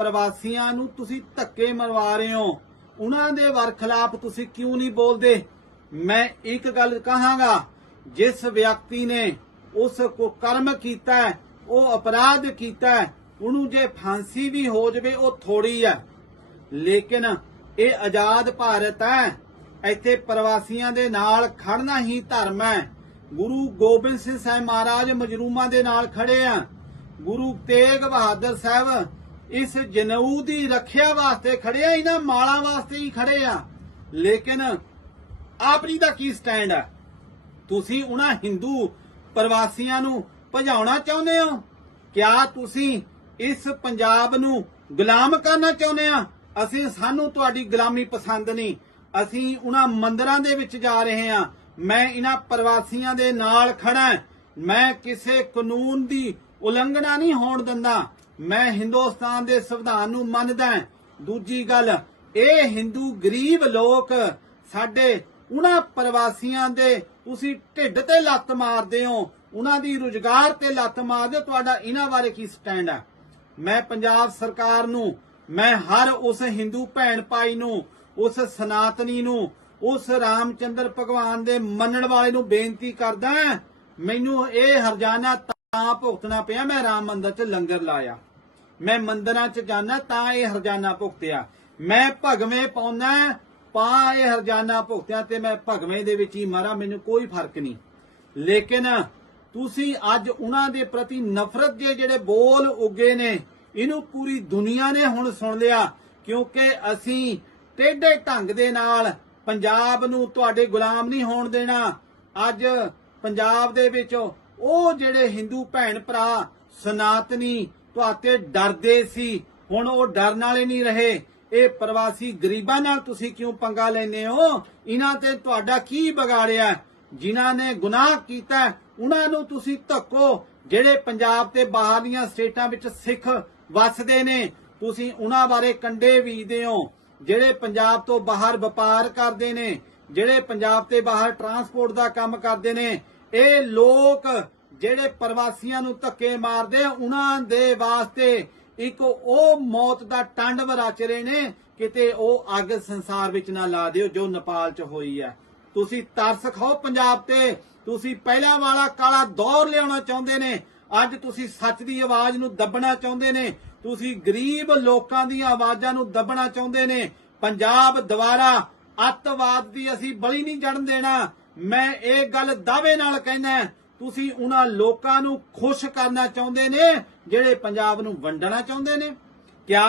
ਪ੍ਰਵਾਸੀਆਂ ਨੂੰ ਤੁਸੀਂ ਧੱਕੇ ਮਰਵਾ ਰਹੇ ਹੋ। ਉਹਨਾਂ ਦੇ ਵਰਖਲਾਫ ਤੁਸੀਂ ਕਿਉਂ ਨਹੀਂ ਬੋਲਦੇ? ਮੈਂ ਇੱਕ ਗੱਲ ਕਹਾਂਗਾ, ਜਿਸ ਵਿਅਕਤੀ ਨੇ ਉਸ ਕੋ ਕਰਮ ਕੀਤਾ ਉਹ ਅਪਰਾਧ ਕੀਤਾ ਉਹਨੂੰ ਜੇ ਫਾਂਸੀ ਵੀ ਹੋ ਜਵੇ, ਉਹ ਥੋੜੀ ਹੈ। ਲੇਕਿਨ ਇਹ ਆਜ਼ਾਦ ਭਾਰਤ ਹੈ। ਇੱਥੇ ਪ੍ਰਵਾਸੀਆਂ ਦੇ ਨਾਲ ਖੜਨਾ ਹੀ ਧਰਮ ਹੈ। ਗੁਰੂ ਗੋਬਿੰਦ ਸਿੰਘ ਸਾਹਿਬ ਮਹਾਰਾਜ ਮਜਰੂਮਾਂ ਦੇ ਨਾਲ ਖੜੇ ਆ। ਗੁਰੂ ਤੇਗ ਬਹਾਦਰ ਸਾਹਿਬ ਇਸ ਜਨਊ ਦੀ ਰੱਖਿਆ ਵਾਸਤੇ ਖੜੇ ਆ, ਇਹਨਾਂ ਮਾਲਾਂ ਵਾਸਤੇ ਹੀ ਖੜੇ ਆ। ਲੇਕਿਨ ਆਪਣੀ ਦਾ ਕੀ ਸਟੈਂਡ ਆ? ਤੁਸੀਂ ਉਹਨਾਂ ਹਿੰਦੂ ਪ੍ਰਵਾਸੀਆਂ ਨੂੰ ਭਜਾਉਣਾ ਚਾਹੁੰਦੇ ਹੋ? ਕਿਆ ਤੁਸੀਂ ਇਸ ਪੰਜਾਬ ਨੂੰ ਗੁਲਾਮ ਕਰਨਾ ਚਾਹੁੰਦੇ ਆ ਅਸੀਂ, ਸਾਨੂੰ ਤੁਹਾਡੀ ਗੁਲਾਮੀ ਪਸੰਦ ਨਹੀਂ। ਅਸੀਂ ਉਹਨਾਂ ਮੰਦਰਾਂ ਦੇ ਵਿੱਚ ਜਾ ਰਹੇ ਹਾਂ। ਮੈਂ ਇਹਨਾਂ ਪ੍ਰਵਾਸੀਆਂ ਦੇ ਨਾਲ ਖੜਾ ਮੈਂ ਕਿਸੇ ਕਾਨੂੰਨ ਦੀ ਉਲੰਘਣਾ ਨਹੀਂ ਹੋਣ ਦਿੰਦਾ। ਮੈਂ ਹਿੰਦੁਸਤਾਨ ਦੇ ਸੰਵਿਧਾਨ ਨੂੰ ਮੰਨਦਾ ਦੂਜੀ ਗੱਲ, ਇਹ ਹਿੰਦੂ ਗਰੀਬ ਲੋਕ ਸਾਡੇ ਉਹਨਾਂ ਪ੍ਰਵਾਸੀਆਂ ਦੇ ਤੁਸੀਂ ਢਿੱਡ ਤੇ ਲੱਤ ਮਾਰਦੇ ਹੋ, ਉਹਨਾਂ ਦੀ ਰੁਜ਼ਗਾਰ ਤੇ ਲੱਤ ਮਾਰਦੇ ਹੋ, ਤੁਹਾਡਾ ਇਹਨਾਂ ਬਾਰੇ ਕੀ ਸਟੈਂਡ ਹੈ ਮੈਂ ਪੰਜਾਬ ਸਰਕਾਰ ਨੂੰ, ਮੈਂ ਹਰ ਉਸ ਹਿੰਦੂ ਭੈਣ ਭਾਈ ਨੂੰ, ਉਸ ਸਨਾਤਨੀ ਨੂੰ, ਉਸ ਰਾਮਚੰਦਰ ਭਗਵਾਨ ਦੇ ਮੰਨਣ ਵਾਲੇ ਨੂੰ ਬੇਨਤੀ ਕਰਦਾ ਮੈਨੂੰ ਇਹ ਹਰਜਾਨਾ ਤਾਂ ਭੁਗਤਣਾ ਪਿਆ, ਮੈਂ ਰਾਮ ਮੰਦਰ 'ਚ ਲੰਗਰ ਲਾਇਆ। ਮੈਂ ਮੰਦਰਾਂ 'ਚ ਜਾਣਾ ਤਾਂ ਇਹ ਹਰਜਾਨਾ ਭੁਗਤਿਆ। ਮੈਂ ਭਗਵੇਂ ਪਾਉਣਾ ਪਾ ਇਹ ਹਰਜਾਨਾ ਭੁਗਤਿਆ ਤੇ ਮੈਂ ਭਗਵੇਂ ਦੇ ਵਿੱਚ ਹੀ ਮਾਰਾ, ਮੈਨੂੰ ਕੋਈ ਫ਼ਰਕ ਨਹੀਂ। ਲੇਕਿਨ ਤੁਸੀਂ ਅੱਜ ਉਹਨਾਂ ਦੇ ਪ੍ਰਤੀ ਨਫ਼ਰਤ ਦੇ ਜਿਹੜੇ ਬੋਲ ਉੱਗੇ ਨੇ, ਇਹਨੂੰ ਪੂਰੀ ਦੁਨੀਆ ਨੇ ਹੁਣ ਸੁਣ ਲਿਆ, ਕਿਉਂਕਿ ਅਸੀਂ ਟੇਢੇ ਢੰਗ ਦੇ ਨਾਲ ਪੰਜਾਬ ਨੂੰ ਤੁਹਾਡੇ ਗੁਲਾਮ ਨਹੀਂ ਹੋਣ ਦੇਣਾ। ਅੱਜ ਪੰਜਾਬ ਦੇ ਵਿੱਚ ਉਹ ਜਿਹੜੇ ਹਿੰਦੂ ਭੈਣ ਭਰਾ, ਸਨਾਤਨੀ ਤੁਹਾਤੇ ਡਰਦੇ ਸੀ। ਹੁਣ ਉਹ ਡਰਨ ਵਾਲੇ ਨਹੀਂ ਰਹੇ। ਇਹ ਪ੍ਰਵਾਸੀ ਗਰੀਬਾਂ ਨਾਲ ਤੁਸੀਂ ਕਿਉਂ ਪੰਗਾ ਲੈਨੇ ਹੋ? ਇਹਨਾਂ ਤੇ ਤੁਹਾਡਾ ਕੀ ਵਿਗਾੜਿਆ? ਜਿਨ੍ਹਾਂ ਨੇ ਗੁਨਾਹ ਕੀਤਾ ਹੈ, ਉਹਨਾਂ ਨੂੰ ਤੁਸੀਂ ਧੱਕੋ। ਜਿਹੜੇ ਪੰਜਾਬ ਤੇ ਬਾਹਰਲੀਆਂ ਸਟੇਟਾਂ ਵਿੱਚ ਸਿੱਖ ਵੱਸਦੇ ਨੇ ਤੁਸੀਂ ਉਹਨਾਂ ਬਾਰੇ ਕੰਡੇ ਬੀਜਦੇ ਹੋ। ਜਿਹੜੇ ਪੰਜਾਬ ਤੋਂ ਬਾਹਰ ਵਪਾਰ ਕਰਦੇ ਨੇ ਜਿਹੜੇ ਪੰਜਾਬ ਤੇ ਬਾਹਰ ਟਰਾਂਸਪੋਰਟ ਦਾ ਕੰਮ ਕਰਦੇ ਨੇ ਇਹ ਲੋਕ ਜਿਹੜੇ ਪ੍ਰਵਾਸੀਆਂ ਨੂੰ ਧੱਕੇ ਮਾਰਦੇ ਉਹਨਾਂ ਦੇ ਵਾਸਤੇ ਇੱਕ ਉਹ ਮੌਤ ਦਾ ਟੰਡ ਰਚ ਰਹੇ ਨੇ, ਕਿਤੇ ਉਹ ਅੱਗ ਸੰਸਾਰ ਵਿੱਚ ਨਾ ਲਾ ਦਿਓ, ਜੋ ਨੇਪਾਲ 'ਚ ਹੋਈ ਹੈ ਤੁਸੀਂ ਤਰਸ ਖਾਓ ਪੰਜਾਬ ਤੇ। ਤੁਸੀਂ ਪਹਿਲਾਂ ਵਾਲਾ ਕਾਲਾ ਦੌਰ ਲਿਆਉਣਾ ਚਾਹੁੰਦੇ ਨੇ। ਅੱਜ ਤੁਸੀਂ ਸੱਚ ਦੀ ਆਵਾਜ਼ ਨੂੰ ਦੱਬਣਾ ਚਾਹੁੰਦੇ ਨੇ। ਤੁਸੀਂ ਗਰੀਬ ਲੋਕਾਂ ਦੀਆਂ ਆਵਾਜ਼ਾਂ ਨੂੰ ਦੱਬਣਾ ਚਾਹੁੰਦੇ ਨੇ। ਪੰਜਾਬ ਦੁਆਰਾ ਅੱਤਵਾਦ ਦੀ ਅਸੀਂ ਬਲੀ ਨਹੀਂ ਜੜਨ ਦੇਣਾ। ਮੈਂ ਇਹ ਗੱਲ ਦਾਅਵੇ ਨਾਲ ਕਹਿੰਦਾ ਤੁਸੀਂ ਉਹਨਾਂ ਲੋਕਾਂ ਨੂੰ ਖੁਸ਼ ਕਰਨਾ ਚਾਹੁੰਦੇ ਨੇ ਜਿਹੜੇ ਪੰਜਾਬ ਨੂੰ ਵੰਡਣਾ ਚਾਹੁੰਦੇ ਨੇ।